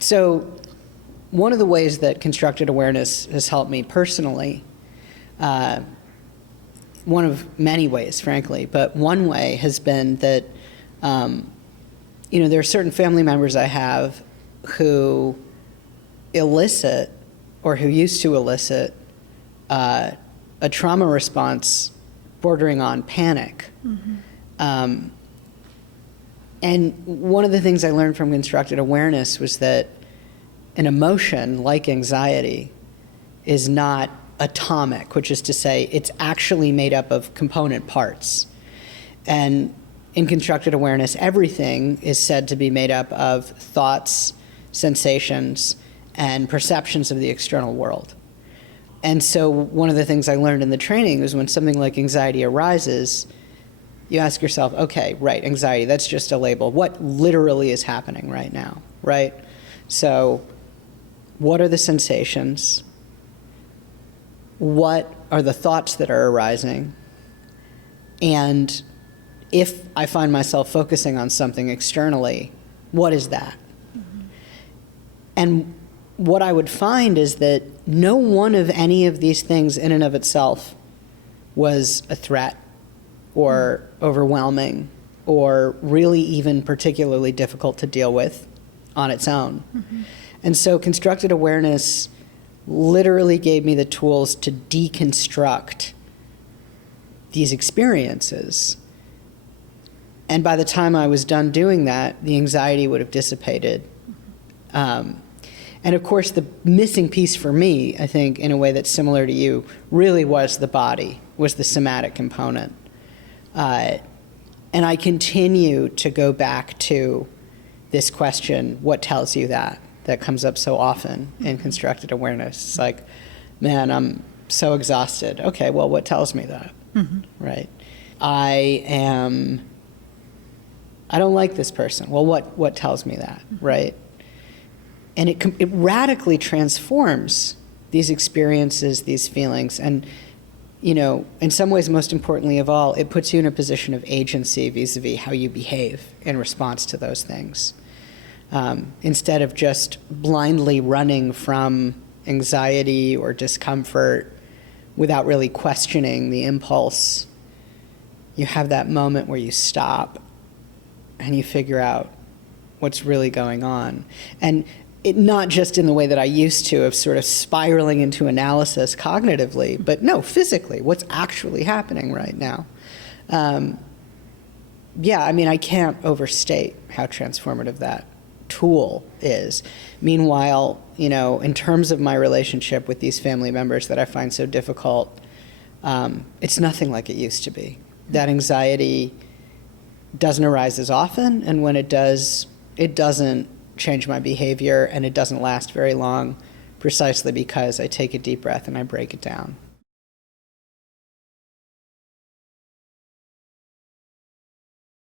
So one of the ways that constructed awareness has helped me personally, one of many ways, frankly, but one way has been that, there are certain family members I have who elicit, or who used to elicit, a trauma response bordering on panic. Mm-hmm. And one of the things I learned from constructed awareness was that an emotion like anxiety is not atomic, which is to say it's actually made up of component parts. And in constructed awareness, everything is said to be made up of thoughts, sensations, and perceptions of the external world. And so one of the things I learned in the training was when something like anxiety arises, you ask yourself, okay, right, anxiety, that's just a label. What literally is happening right now, right? So what are the sensations? What are the thoughts that are arising? And if I find myself focusing on something externally, what is that? Mm-hmm. And what I would find is that no one of any of these things in and of itself was a threat or overwhelming or really even particularly difficult to deal with on its own. Mm-hmm. And so constructed awareness literally gave me the tools to deconstruct these experiences. And by the time I was done doing that, the anxiety would have dissipated. And of course, the missing piece for me, I think, in a way that's similar to you, really was the body, was the somatic component. And I continue to go back to this question, what tells you that? That comes up so often in constructed awareness. It's like, man, I'm so exhausted. Okay, well, what tells me that? Mm-hmm. Right? I don't like this person. Well, what tells me that, mm-hmm. right? And it radically transforms these experiences, these feelings, and in some ways, most importantly of all, it puts you in a position of agency vis-a-vis how you behave in response to those things. Instead of just blindly running from anxiety or discomfort without really questioning the impulse, you have that moment where you stop and you figure out what's really going on. And not just in the way that I used to of sort of spiraling into analysis cognitively, but no, physically, what's actually happening right now. I can't overstate how transformative that tool is. Meanwhile, in terms of my relationship with these family members that I find so difficult, it's nothing like it used to be. That anxiety doesn't arise as often, and when it does, it doesn't change my behavior, and it doesn't last very long, precisely because I take a deep breath and I break it down.